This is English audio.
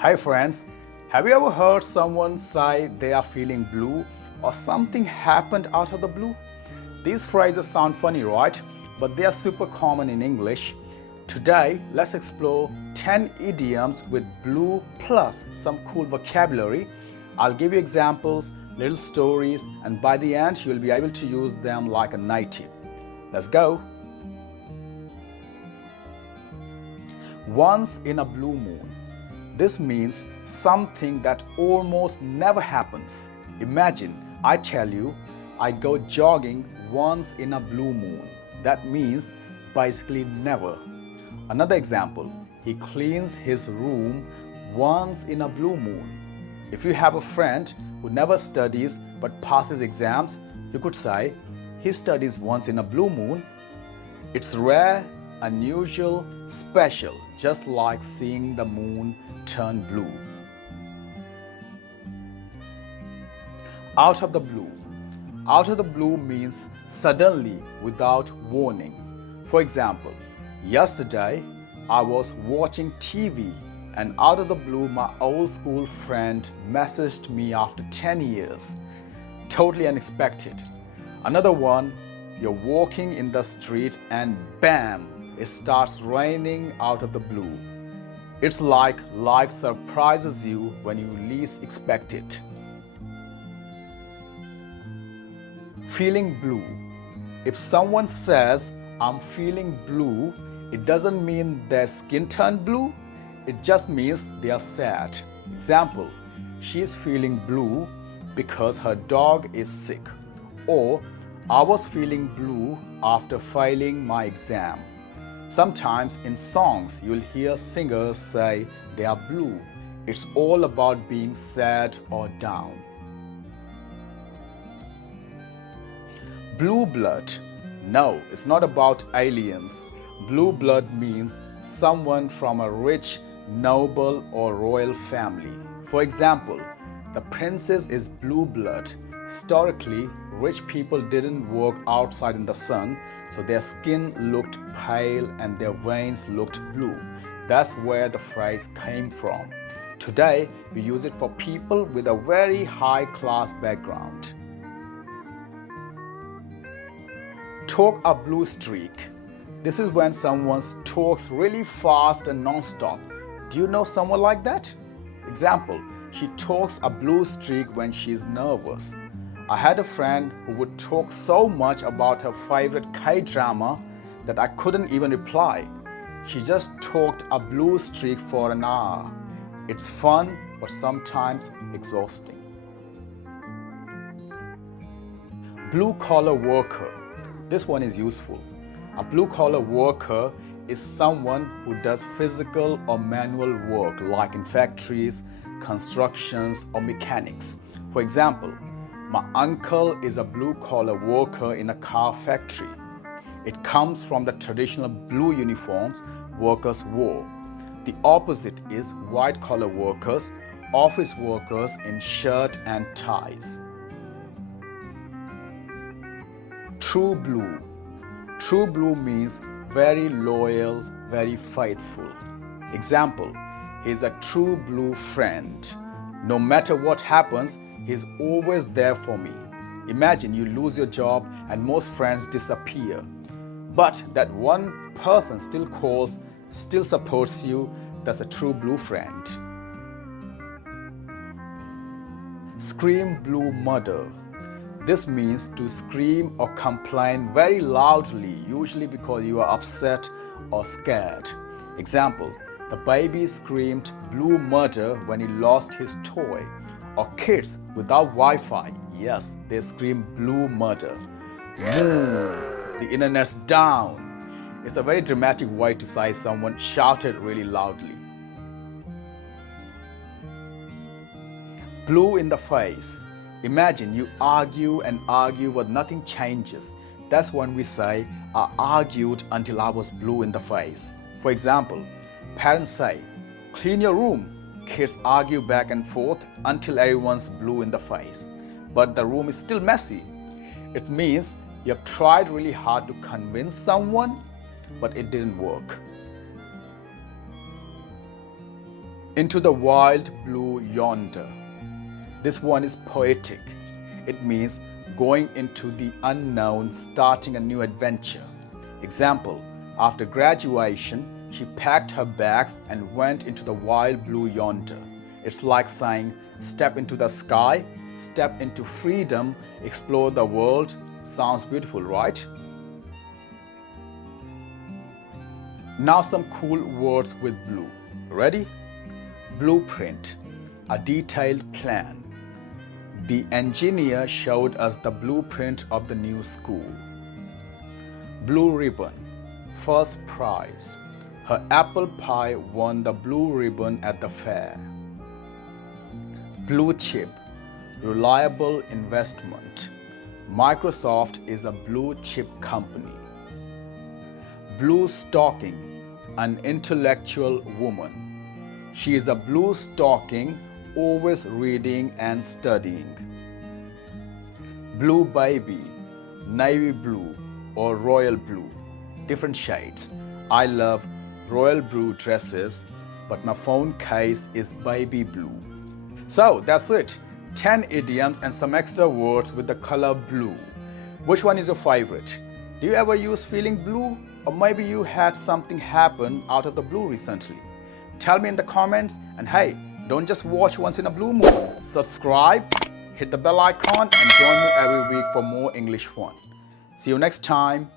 Hi friends, have you ever heard someone say they are feeling blue or something happened out of the blue? These phrases sound funny, right? But they are super common in English. Today, let's explore 10 idioms with blue plus some cool vocabulary. I'll give you examples, little stories, and by the end, you'll be able to use them like a native. Let's go. Once in a blue moon. This means something that almost never happens. Imagine, I tell you, I go jogging once in a blue moon. That means basically never. Another example, he cleans his room once in a blue moon. If you have a friend who never studies but passes exams, you could say, he studies once in a blue moon. It's rare, unusual, special, just like seeing the moon turn blue. Out of the blue. Out of the blue means suddenly, without warning. For example, yesterday I was watching TV and out of the blue my old school friend messaged me after 10 years. Totally unexpected. Another one, you're walking in the street and bam, it starts raining out of the blue. It's like life surprises you when you least expect it. Feeling blue. If someone says, I'm feeling blue, it doesn't mean their skin turned blue. It just means they are sad. Example, she's feeling blue because her dog is sick. Or, I was feeling blue after failing my exam. Sometimes in songs, you'll hear singers say they are blue. It's all about being sad or down. Blue blood. No, it's not about aliens. Blue blood means someone from a rich, noble, or royal family. For example, the princess is blue blood. Historically, rich people didn't work outside in the sun, so their skin looked pale and their veins looked blue. That's where the phrase came from. Today, we use it for people with a very high-class background. Talk a blue streak. This is when someone talks really fast and non-stop. Do you know someone like that? Example, she talks a blue streak when she's nervous. I had a friend who would talk so much about her favorite K-drama that I couldn't even reply. She just talked a blue streak for an hour. It's fun, but sometimes exhausting. Blue-collar worker. This one is useful. A blue-collar worker is someone who does physical or manual work like in factories, constructions, or mechanics. For example, my uncle is a blue-collar worker in a car factory. It comes from the traditional blue uniforms workers wore. The opposite is white-collar workers, office workers in shirt and ties. True blue. True blue means very loyal, very faithful. Example, he's a true blue friend. No matter what happens, he's always there for me. Imagine you lose your job and most friends disappear. But that one person still calls, still supports you. That's a true blue friend. Scream blue murder. This means to scream or complain very loudly, usually because you are upset or scared. Example, the baby screamed blue murder when he lost his toy. Or kids without Wi-Fi, yes, they scream blue murder. The internet's down. It's a very dramatic way to say someone shouted really loudly. Blue in the face. Imagine you argue and argue but nothing changes. That's when we say, I argued until I was blue in the face. For example, parents say, clean your room. Kids argue back and forth until everyone's blue in the face. But the room is still messy. It means you have tried really hard to convince someone, but it didn't work. Into the wild blue yonder. This one is poetic. It means going into the unknown, starting a new adventure. Example, after graduation, she packed her bags and went into the wild blue yonder. It's like saying, step into the sky, step into freedom, explore the world. Sounds beautiful, right? Now some cool words with blue. Ready? Blueprint, a detailed plan. The engineer showed us the blueprint of the new school. Blue ribbon, first prize. Her apple pie won the blue ribbon at the fair. Blue chip, reliable investment. Microsoft is a blue chip company. Bluestocking, an intellectual woman. She is a bluestocking, always reading and studying. Blue baby, navy blue or royal blue, different shades. I love royal blue dresses, but my phone case is baby blue. So that's it. 10 idioms and some extra words with the color blue. Which one is your favorite? Do you ever use feeling blue? Or maybe you had something happen out of the blue recently? Tell me in the comments, and hey, don't just watch once in a blue moon. Subscribe, hit the bell icon, and join me every week for more English fun. See you next time.